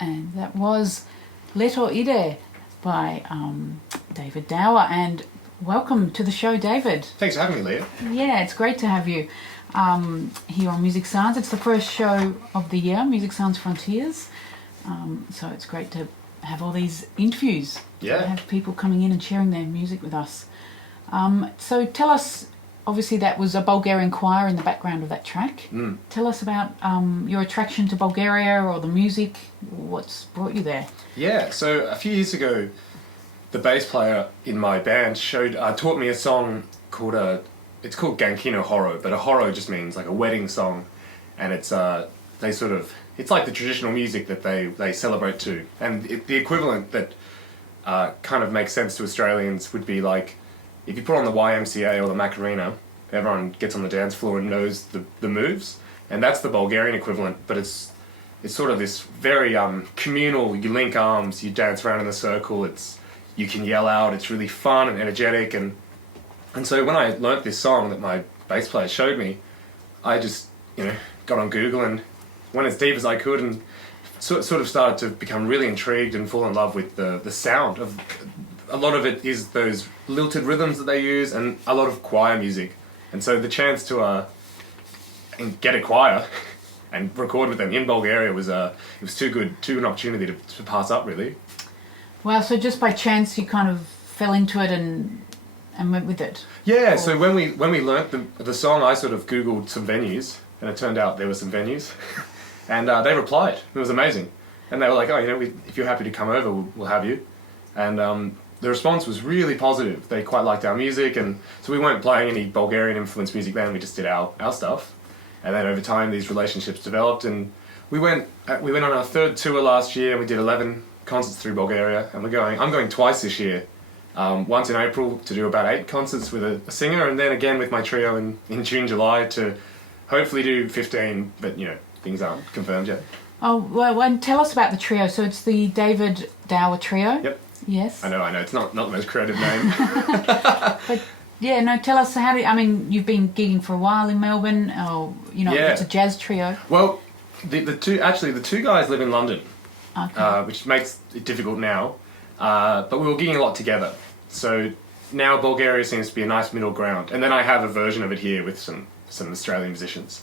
And that was Leto Ide by David Dower. And welcome to the show, David. Thanks for having me, Leah. Yeah, it's great to have you here on Music Sounds. It's the first show of the year, Music Sounds Frontiers. So it's great to have all these interviews. Yeah. Have people coming in and sharing their music with us. So tell us, obviously that was a Bulgarian choir in the background of that track. Tell us about your attraction to Bulgaria or the music. What's brought you there? Yeah, so a few years ago, the bass player in my band taught me a song called it's called Gankino Horo, but a horo just means like a wedding song, and it's it's like the traditional music that they celebrate to, and the equivalent that kind of makes sense to Australians would be like if you put on the YMCA or the Macarena, everyone gets on the dance floor and knows the moves, and that's the Bulgarian equivalent, but it's sort of this very communal. You link arms, you dance around in a circle. You can yell out. It's really fun and energetic, and so when I learnt this song that my bass player showed me, I just got on Google and went as deep as I could, and sort of started to become really intrigued and fall in love with the sound of. A lot of it is those lilted rhythms that they use, and a lot of choir music, and so the chance to get a choir and record with them in Bulgaria was too good an opportunity to pass up, really. Wow, so just by chance you kind of fell into it and went with it? Yeah, so when we learnt the song, I sort of Googled some venues, and it turned out there were some venues, and they replied. It was amazing, and they were like, "Oh, if you're happy to come over, we'll have you," and the response was really positive. They quite liked our music, and so we weren't playing any Bulgarian influenced music then. We just did our stuff, and then over time these relationships developed, and we went on our third tour last year, and we did 11 concerts through Bulgaria, and I'm going twice this year. Once in April to do about 8 concerts with a singer, and then again with my trio in June, July to hopefully do 15, but things aren't confirmed yet. Oh, well, and tell us about the trio. So it's the David Dower Trio? Yep. Yes. I know, it's not the most creative name. But yeah, no, tell us you've been gigging for a while in Melbourne, or, Yeah. It's a jazz trio. Well, the two guys live in London, Okay. which makes it difficult now, but we were gigging a lot together. So now Bulgaria seems to be a nice middle ground, and then I have a version of it here with some Australian musicians,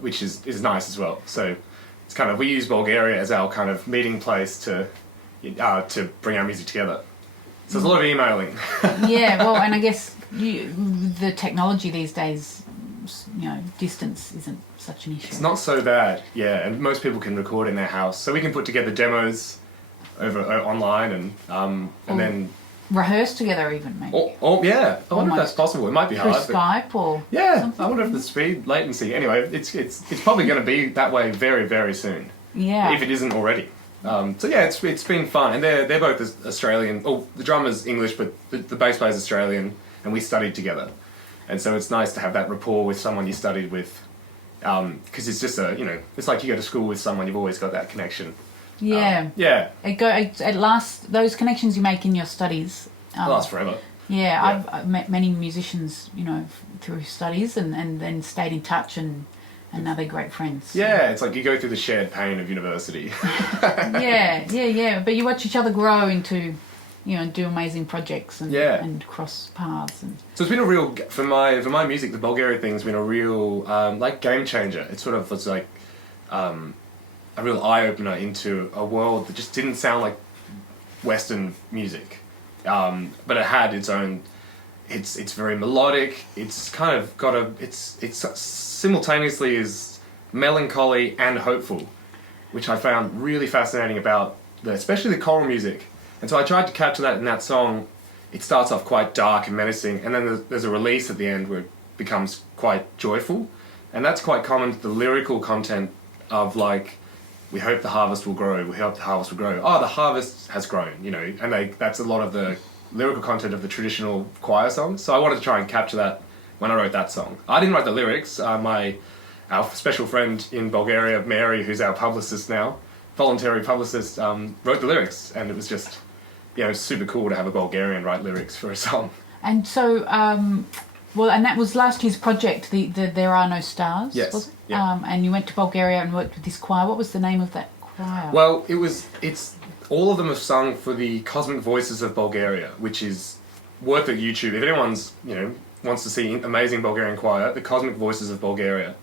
which is nice as well. So it's kind of, we use Bulgaria as our kind of meeting place to bring our music together. So there's a lot of emailing. Yeah, well, and I guess the technology these days, distance isn't such an issue. It's not so bad, yeah, and most people can record in their house, so we can put together demos over online and then rehearse together even, maybe. Yeah, I wonder if that's possible. It might be through hard. Skype or yeah, something. I wonder if the speed latency. Anyway, it's probably going to be that way very, very soon. Yeah. If it isn't already. So yeah, it's been fun, and they're both Australian. Oh, the drummer's English, but the bass player's Australian, and we studied together, and so it's nice to have that rapport with someone you studied with, because it's just it's like you go to school with someone, you've always got that connection. Yeah. Yeah. It lasts. Those connections you make in your studies. It lasts forever. Yeah, I've met many musicians, through studies, and then stayed in touch, and now they're great friends. Yeah, it's like you go through the shared pain of university. Yeah. But you watch each other grow into, do amazing projects and cross paths. And so it's been a real, for my music, the Bulgaria thing's been a real like game changer. It sort of was like a real eye opener into a world that just didn't sound like Western music, but it had its own. It's very melodic. It's kind of got it's simultaneously is melancholy and hopeful, which I found really fascinating about especially the choral music. And so I tried to capture that in that song. It starts off quite dark and menacing, and then there's a release at the end where it becomes quite joyful, and that's quite common to the lyrical content of like, we hope the harvest will grow. We hope the harvest will grow. Oh, the harvest has grown, and that's a lot of the lyrical content of the traditional choir songs. So I wanted to try and capture that when I wrote that song. I didn't write the lyrics. Our special friend in Bulgaria, Mary, who's our publicist now, voluntary publicist, wrote the lyrics, and it was just, super cool to have a Bulgarian write lyrics for a song. And so, and that was last year's project, the There Are No Stars, Yes. was it? Yeah. And you went to Bulgaria and worked with this choir. What was the name of that choir? choir? Well, it's all of them have sung for the Cosmic Voices of Bulgaria, which is worth a YouTube. If anyone's, wants to see amazing Bulgarian choir, the Cosmic Voices of Bulgaria.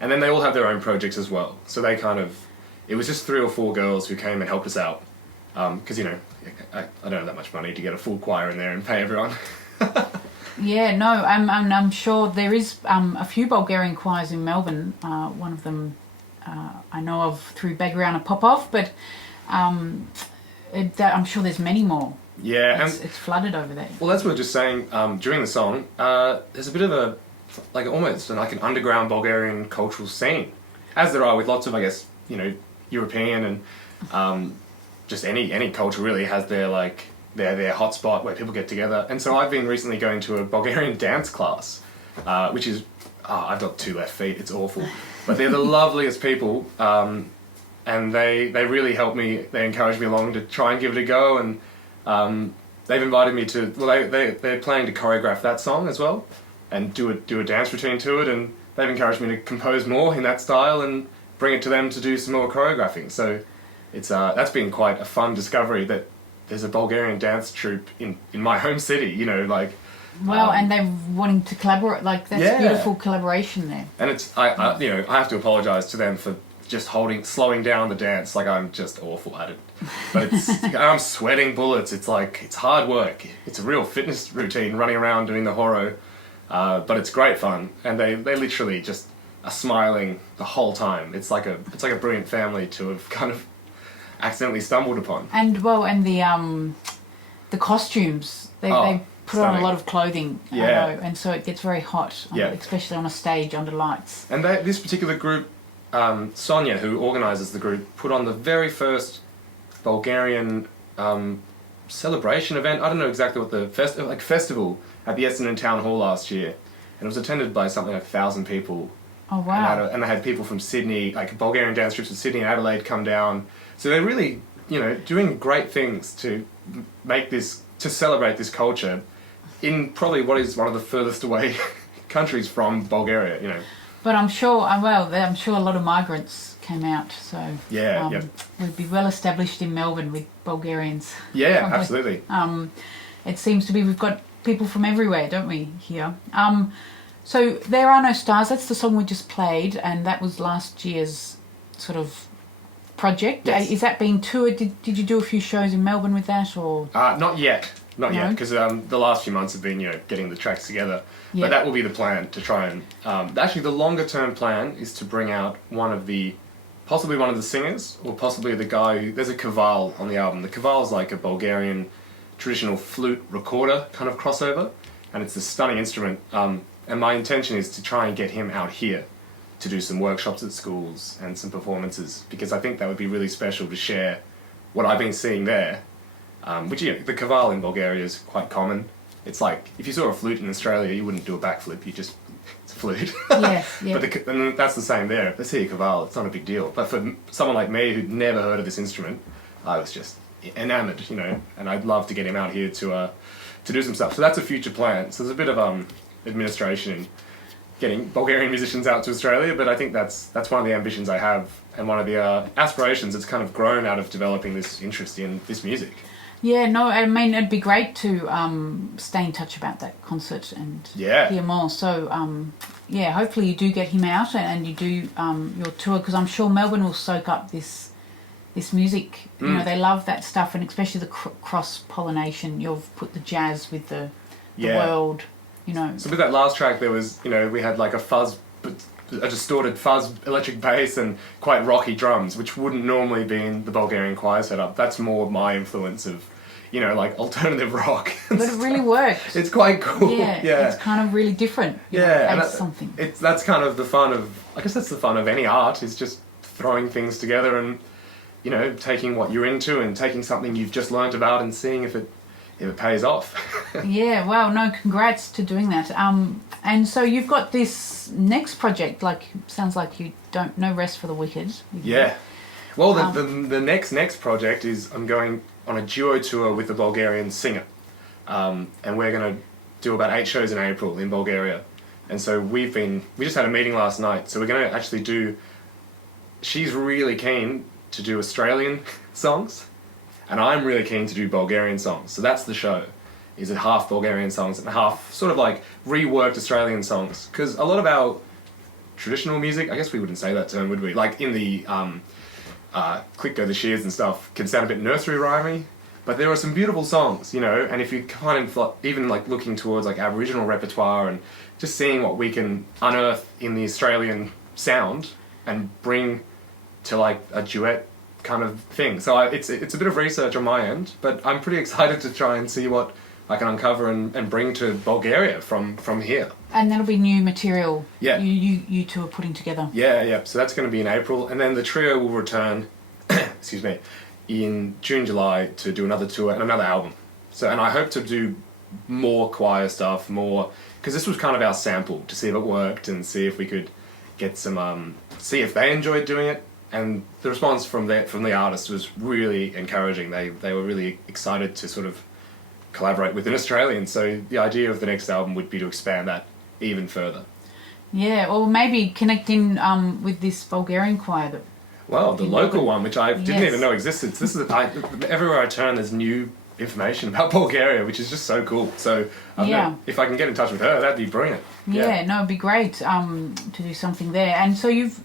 And then they all have their own projects as well. So they it was just 3 or 4 girls who came and helped us out. Because, I don't have that much money to get a full choir in there and pay everyone. Yeah, no, I'm sure there is a few Bulgarian choirs in Melbourne. One of them I know of through Bagriana Popov, but I'm sure there's many more. Yeah. It's flooded over there. Well, that's what we were just saying during the song. There's a bit of almost like an underground Bulgarian cultural scene, as there are with lots of, I guess, European and just any culture really has their hotspot where people get together. And so I've been recently going to a Bulgarian dance class, which is, I've got 2 left feet, it's awful. But they're the loveliest people, and they really helped me, they encouraged me along to try and give it a go, and they've invited me to, they're planning to choreograph that song as well, and do a dance routine to it, and they've encouraged me to compose more in that style and bring it to them to do some more choreographing. So it's that's been quite a fun discovery that there's a Bulgarian dance troupe in my home city, Well, and they're wanting to collaborate, that's beautiful collaboration there. And it's, I have to apologise to them for just slowing down the dance, I'm just awful at it. But I'm sweating bullets, it's hard work. It's a real fitness routine, running around doing the horo, but it's great fun, and they literally just are smiling the whole time. It's like a brilliant family to have kind of accidentally stumbled upon. And the costumes, they put on a lot of clothing, and so it gets very hot, especially on a stage under lights. And this particular group, Sonia, who organises the group, put on the very first Bulgarian celebration event. I don't know exactly what the festival at the Essendon Town Hall last year, and it was attended by something like 1,000 people. Oh wow! And they had people from Sydney, Bulgarian dance groups from Sydney and Adelaide, come down. So they're really, doing great things to celebrate this culture in probably what is one of the furthest away countries from Bulgaria, But I'm sure, I'm sure a lot of migrants came out, so we'd be well established in Melbourne with Bulgarians. Yeah, probably. Absolutely. It seems to be we've got people from everywhere, don't we, here? So There Are No Stars, that's the song we just played, and that was last year's sort of project. Yes. Is that being toured? Did you do a few shows in Melbourne with that, or? Not yet, because the last few months have been, getting the tracks together. Yep. But that will be the plan, to try and... actually, the longer-term plan is to bring out possibly one of the singers, or possibly the guy who... There's a kaval on the album. The kaval is like a Bulgarian traditional flute recorder kind of crossover, and it's a stunning instrument. And my intention is to try and get him out here to do some workshops at schools and some performances, because I think that would be really special to share what I've been seeing there. Which, the kaval in Bulgaria is quite common. It's like, if you saw a flute in Australia, you wouldn't do a backflip, it's a flute. Yes, yeah. And that's the same there. If they see a kaval, it's not a big deal. But for someone like me who'd never heard of this instrument, I was just enamoured, and I'd love to get him out here to do some stuff. So that's a future plan. So there's a bit of administration in getting Bulgarian musicians out to Australia, but I think that's one of the ambitions I have, and one of the aspirations that's kind of grown out of developing this interest in this music. Yeah, no, I mean, it'd be great to stay in touch about that concert and hear more. So, hopefully you do get him out and you do your tour, because I'm sure Melbourne will soak up this music. They love that stuff, and especially the cross-pollination. You've put the jazz with the world, So with that last track, there was, we had like a distorted fuzz electric bass and quite rocky drums, which wouldn't normally be in the Bulgarian choir setup. That's more my influence of, alternative rock. But it really works. It's quite cool. Yeah. It's kind of really different. Adds something. That's kind of the fun of, I guess that's the fun of any art, is just throwing things together and, taking what you're into and taking something you've just learnt about and seeing if it pays off. Yeah, well, no, congrats to doing that. And so you've got this next project, sounds like you don't, no rest for the wicked. Yeah. Well, the next project is I'm going on a duo tour with a Bulgarian singer. And we're going to do about 8 shows in April in Bulgaria. And so we just had a meeting last night, so we're going to actually she's really keen to do Australian songs, and I'm really keen to do Bulgarian songs. So that's the show. Is it half Bulgarian songs and half sort of like reworked Australian songs? Because a lot of our traditional music, I guess we wouldn't say that term, would we? Like in the Click Go the Shears and stuff, can sound a bit nursery rhymey, but there are some beautiful songs, you know. And if you kind of even like looking towards like Aboriginal repertoire and just seeing what we can unearth in the Australian sound and bring to like a duet kind of thing. So it's a bit of research on my end, but I'm pretty excited to try and see what I can uncover and bring to Bulgaria from here. And that'll be new material. Yeah. You two are putting together. Yeah. So that's going to be in April, and then the trio will return, excuse me, in June, July to do another tour and another album. So, and I hope to do more choir stuff, more, because this was kind of our sample to see if it worked and see if we could get some, see if they enjoyed doing it. And the response from the artists was really encouraging. They were really excited to sort of collaborate with an Australian. So the idea of the next album would be to expand that even further. Yeah, or maybe connect in with this Bulgarian choir. The local one, which I didn't even know existed. This is everywhere I turn, there's new information about Bulgaria, which is just so cool. So if I can get in touch with her, that'd be brilliant. Yeah, no, it'd be great to do something there. And so you've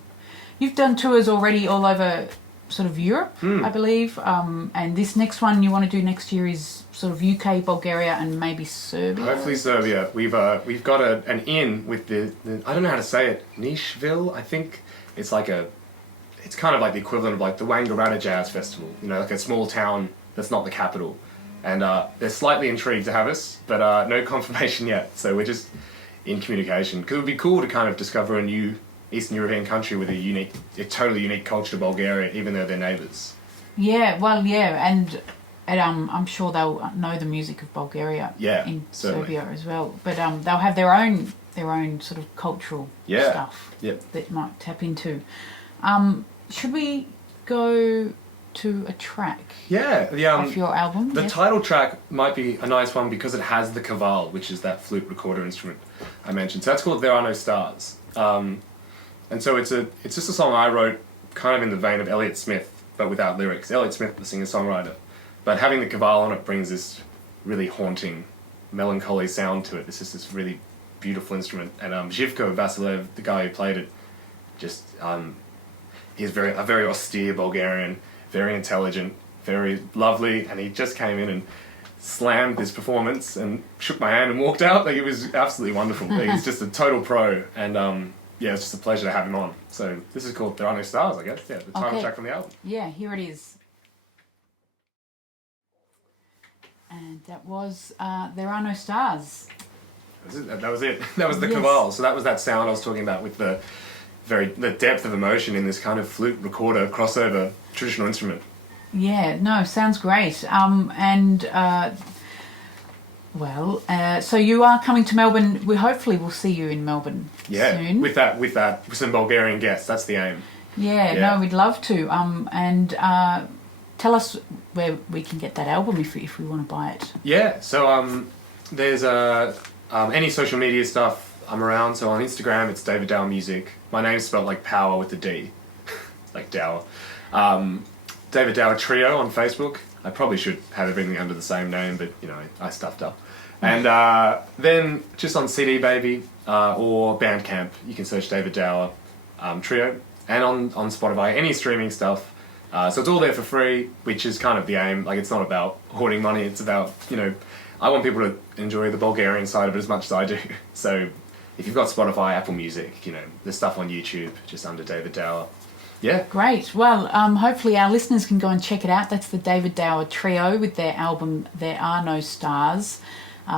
done tours already all over sort of Europe, I believe. And this next one you want to do next year is sort of UK, Bulgaria, and maybe Serbia. Hopefully Serbia. We've got an in with the I don't know how to say it, Nišville. I think it's kind of like the equivalent of like the Wangaratta Jazz Festival. You know, like a small town that's not the capital. And they're slightly intrigued to have us, but no confirmation yet. So we're just in communication. Because it would be cool to kind of discover a new Eastern European country with a totally unique culture to Bulgaria, even though they're neighbours. Yeah, and I'm sure they'll know the music of Bulgaria in certainly. Serbia as well. But they'll have their own sort of cultural stuff that might tap into. Should we go to a track off your album? The title track might be a nice one because it has the kaval, which is that flute recorder instrument I mentioned. So that's called There Are No Stars. And so it's just a song I wrote kind of in the vein of Elliott Smith, but without lyrics. Elliott Smith, the singer-songwriter. But having the kaval on it brings this really haunting, melancholy sound to it. It's just this really beautiful instrument. And Živko Vasilev, the guy who played it, just he's a very austere Bulgarian, very intelligent, very lovely, and he just came in and slammed this performance and shook my hand and walked out. Like, it was absolutely wonderful. Like, he's just a total pro, and it's just a pleasure to have him on. So this is called There Are No Stars, I guess. Yeah, the title track from the album. Yeah, here it is. And that was There Are No Stars. That was it. That was the kaval. So that was that sound I was talking about with the depth of emotion in this kind of flute recorder crossover traditional instrument. Yeah, no, sounds great. So you are coming to Melbourne. We hopefully will see you in Melbourne soon. with some Bulgarian guests. That's the aim. Yeah, no, we'd love to. Tell us where we can get that album if we want to buy it. Yeah, so there's any social media stuff. I'm around, so on Instagram it's David Dower Music. My name's spelled like power with a D, like Dower. David Dower Trio on Facebook. I probably should have everything under the same name, but I stuffed up. And then just on CD Baby or Bandcamp, you can search David Dower Trio, and on Spotify, any streaming stuff. So it's all there for free, which is kind of the aim. Like, it's not about hoarding money. It's about I want people to enjoy the Bulgarian side of it as much as I do. So if you've got Spotify, Apple Music, there's stuff on YouTube just under David Dower. Yeah. Great. Well, hopefully our listeners can go and check it out. That's the David Dower Trio with their album There Are No Stars.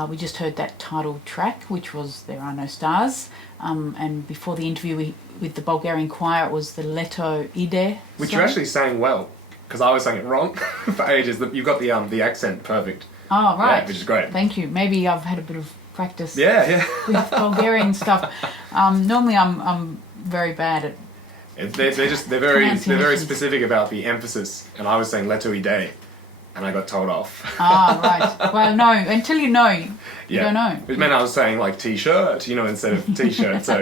We just heard that title track, which was There Are No Stars. And before the interview with the Bulgarian choir, it was the Leto Ide. Which you actually sang well, because I was saying it wrong for ages. You've got the accent perfect. Oh, right. Yeah, which is great. Thank you. Maybe I've had a bit of practice. Yeah. With Bulgarian stuff. Normally I'm very bad at. They're very specific about the emphasis, and I was saying Leto Ide, and I got told off. Right. Well, no, until you know, you don't know. It meant I was saying like t-shirt, instead of t-shirt, so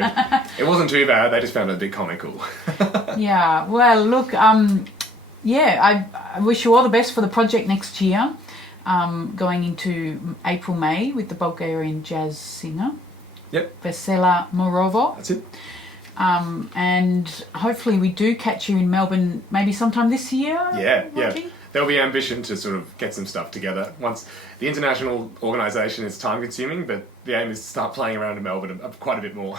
it wasn't too bad. They just found it a bit comical. Yeah. Well, look, yeah, I wish you all the best for the project next year, going into April, May with the Bulgarian jazz singer. Yep. Vesela Morovo. That's it. And hopefully we do catch you in Melbourne maybe sometime this year. Yeah, Robbie? yeah. There'll be ambition to sort of get some stuff together. Once the international organisation is time consuming, but the aim is to start playing around in Melbourne quite a bit more.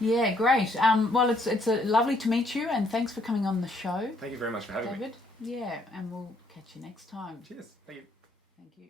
Yeah, great. Well, it's lovely to meet you, and thanks for coming on the show. Thank you very much for having me. David. Yeah, and we'll catch you next time. Cheers. Thank you. Thank you.